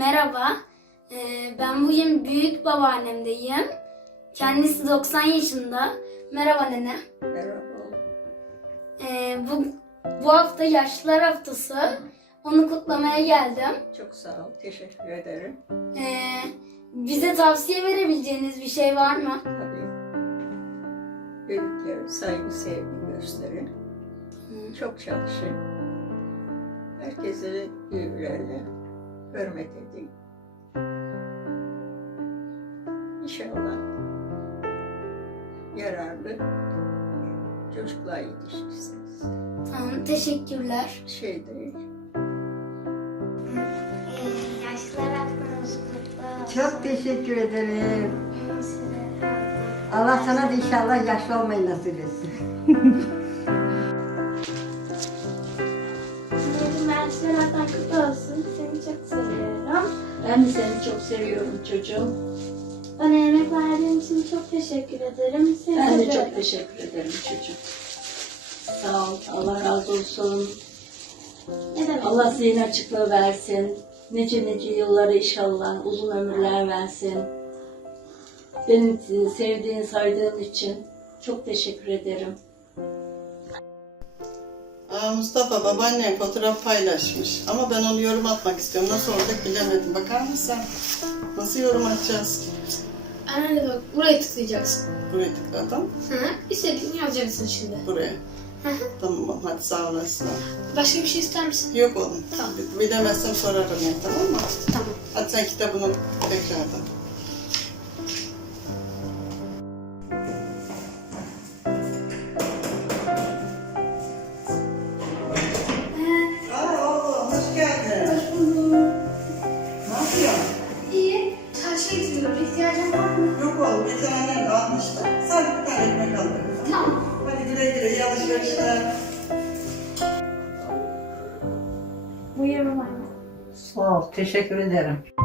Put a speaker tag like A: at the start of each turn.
A: Merhaba, ben bugün büyük babaannemdeyim. Kendisi 90 yaşında. Merhaba nene.
B: Merhaba.
A: Bu hafta Yaşlılar Haftası. Onu kutlamaya geldim.
B: Çok sağ ol. Teşekkür ederim.
A: Bize tavsiye verebileceğiniz bir şey var mı?
B: Tabii. Büyüklere saygı, sevgi gösterin. Çok çalışın. Herkese büyüklerle hürmet edin. İnşallah yararlı çocuklar yetişirsiniz.
A: Tamam, teşekkürler.
B: Şey değil.
C: Yaşlılar Haftanız kutlu olsun.
D: Çok teşekkür ederim.
C: Size
D: Allah sana da inşallah yaşlı olmayı nasip etsin.
C: Yaşlılar Haftan kutlu olsun. Seni çok seviyorum.
E: Ben de seni çok seviyorum çocuğum.
C: Bana yemek verdiğin için çok teşekkür ederim. Seni
E: Ben de
C: seviyorum.
E: çok teşekkür ederim çocuğum. Sağ ol, Allah razı olsun.
C: Ne demek?
E: Allah zihin açıklığı versin. Nice nice yıllara inşallah uzun ömürler versin. Beni sevdiğin, saydığın için çok teşekkür ederim.
F: Mustafa babaannem fotoğraf paylaşmış ama ben onu yorum atmak istiyorum. Nasıl olacak bilemedim. Bakar mısın? Nasıl yorum atacağız?
G: Anne bak buraya tıklayacaksın.
F: Buraya tıkladım.
G: İstediğini yazacaksın şimdi.
F: Buraya. Tamam hadi sağ olasın.
G: Başka bir şey ister misin?
F: Yok oğlum.
G: Tamam.
F: Bilemezsem sorarım ya, tamam mı?
G: Tamam.
F: Hadi sen kitabını tekrardan. Oğlum hoş geldin. Hoş bulduk. Ne yapıyorsun?
G: İyi. Çarşıya gidiyorum. İhtiyacın var mı?
F: Yok oğlum geçen annen almıştı. Sadece bir tane ekmek aldım.
G: Tamam.
F: Hadi güle güle iyi alışverişler.
G: Buyurun anne.
D: Sağ ol, teşekkür ederim.